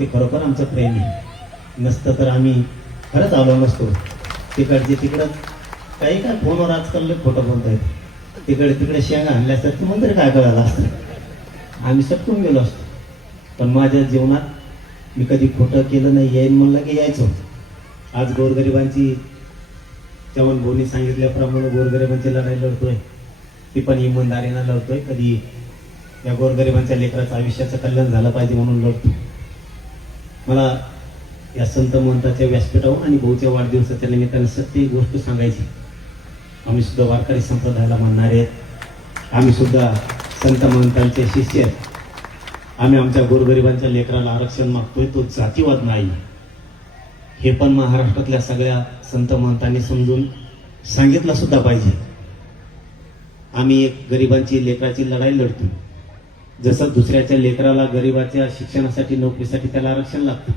ते खरोखर आमचं प्रेम आहे. नसतं तर आम्ही खरंच आलो नसतो. तिकडचे तिकडं काही काय फोनवर आजकाल लय खोटं बोलतायत. तिकडे तिकडे शेंगा आणल्यासारखं मंदिर मग तरी काय कळालं असतं? आम्ही सटकून गेलो असतो. पण माझ्या जीवनात मी कधी खोटं केलं नाही येईन म्हणलं की यायचो. आज गोरगरिबांची चव्हाण भाऊनी सांगितल्याप्रमाणे गोरगरिबांची लढाई लढतोय. ती पण इमानदारीनं लढतोय. कधी या गोरगरिबांच्या लेकराचं आयुष्याचं कल्याण झालं पाहिजे म्हणून लढतो. मला या संत महंताच्या व्यासपीठावर आणि भाऊच्या वाढदिवसाच्या निमित्तानं सत्य गोष्ट सांगायची. आम्ही सुद्धा वारकरी संप्रदायाला मानणारे आहेत. आम्ही सुद्धा संत महंतांचे शिष्य आहेत. आम्ही आमच्या गोरगरिबांच्या लेकराला आरक्षण मागतोय तो जातीवाद नाही. हे पण महाराष्ट्रातल्या सगळ्या संत महंतांनी समजून सांगितलं सुद्धा पाहिजे. आम्ही एक गरिबांची लेकराची लढाई लढतो जसं दुसऱ्याच्या लेकराला गरिबाच्या शिक्षणासाठी नोकरीसाठी त्याला आरक्षण लागतं.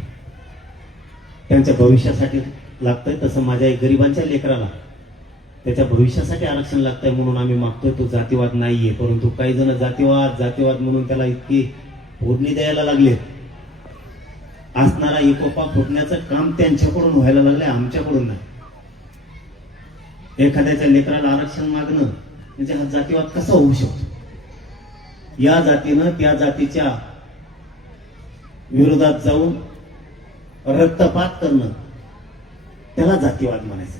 त्यांच्या भविष्यासाठी लागतंय तसं माझ्या एक गरिबांच्या लेकराला. त्याच्या भविष्यासाठी आरक्षण लागतंय म्हणून आम्ही मागतोय तो जातीवाद नाहीये. परंतु काही जण जातीवाद जातीवाद म्हणून त्याला इतकी फोडणी द्यायला लागले. असणारा एकोपा फुटण्याचं काम त्यांच्याकडून व्हायला लागलंय आमच्याकडून नाही. एखाद्याच्या लेकराला आरक्षण मागणं म्हणजे हा जातीवाद कसा होऊ शकतो? या जातीनं त्या जातीच्या विरोधात जाऊन रक्तपात करणं त्याला जातीवाद म्हणायचं.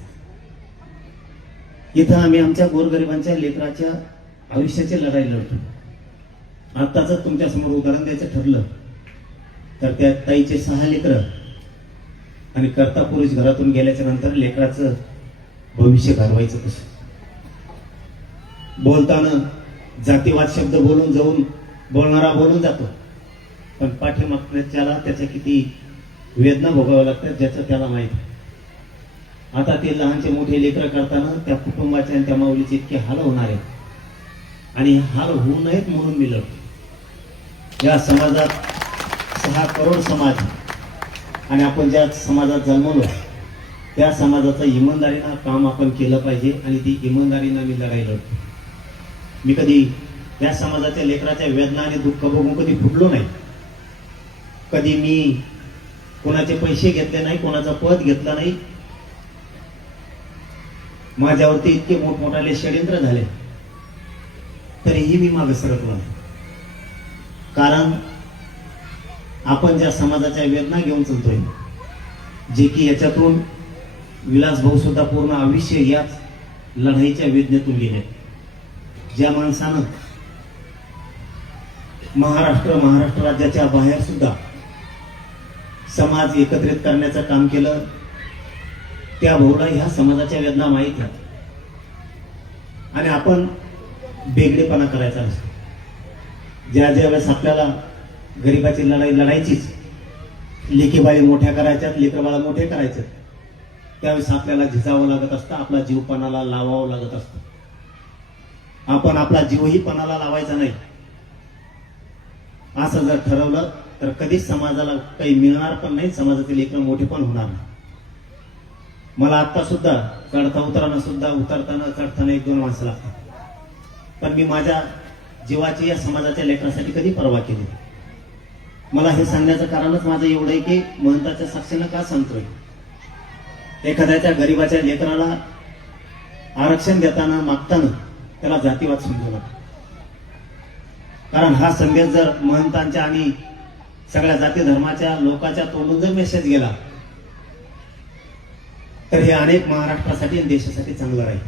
इथं आम्ही आमच्या गोरगरिबांच्या लेकराच्या आयुष्याची लढाई लढतो. आत्ताच तुमच्यासमोर उदाहरण द्यायचं ठरलं तर त्या ताईचे सहा लेकरं आणि कर्ता पुरुष घरातून गेल्याच्यानंतर लेकराचं भविष्य घालवायचं कसं? बोलताना जातीवाद शब्द बोलून जाऊन बोलणारा बोलून जातो. पण पाठीमागच्याला त्याच्या किती वेदना भोगाव्या लागतात ज्याचं त्याला माहीत आहे. आता ते लहानचे मोठे लेकरं करताना त्या कुटुंबाचे आणि त्या माऊलीचे इतके हाल होणार. आहेत आणि हाल होऊ नयेत म्हणून मी लढतो. या समाजात सहा करोड समाज आणि आपण ज्या समाजात जन्मलो त्या समाजाचं इमानदारीनं काम आपण केलं पाहिजे आणि ती इमानदारीनं मी लढाई लढतो. मी कधी त्या समाजाच्या लेकराच्या वेदना आणि दुःख बघून कधी फुटलो नाही. कधी मी कोणाचे पैसे घेतले नाही कोणाचा पद घेतला नाही. माझ्यावरती इतके मोठमोठाले षडयंत्र झाले. तरीही मी मागे सरकलो नाही. कारण आपण ज्या समाजाच्या वेदना घेऊन चालतोय जे की याच्यातून विलास भाऊ सुद्धा पूर्ण आयुष्य याच लढाईच्या वेदनेतून गेले. ज्या माणसानं महाराष्ट्र महाराष्ट्र राज्याच्या बाहेर सुद्धा समाज एकत्रित करण्याचं काम केलं त्या भाऊला ह्या समाजाच्या वेदना माहीत आहेत. आणि आपण वेगळेपणा करायचा नसतो. ज्या ज्या वेळेस आपल्याला गरिबाची लढाई लढायचीच लेखीबाई मोठ्या करायच्यात लेकरबाळा मोठे करायचे त्यावेळेस आपल्याला झिजावं लागत असतं आपला जीवपणाला लावावं लागत असतं. आपण आपला जीवही पणाला लावायचा नाही. असं जर ठरवलं तर कधीच समाजाला काही मिळणार पण नाही समाजातील लेकरं मोठे पण होणार नाही. मला आता सुद्धा चढता उतराना सुद्धा उतरताना चढताना एक दोन माणसं लागतात. पण मी माझ्या जीवाची या समाजाच्या लेकरासाठी कधी पर्वा केली मला हे सांगण्याचं कारणच माझं एवढं आहे की महंताच्या साक्षीनं का सांगतोय एखाद्याच्या गरीबाच्या लेकराला आरक्षण देताना मागताना त्याला जातीवाद समजू नका कारण हा संदेश जर महंतांच्या आणि सगळ्या जाती धर्माच्या लोकांच्या तोंडून जर मेसेज गेला तर हे अनेक महाराष्ट्रासाठी आणि देशासाठी चांगलं राहील.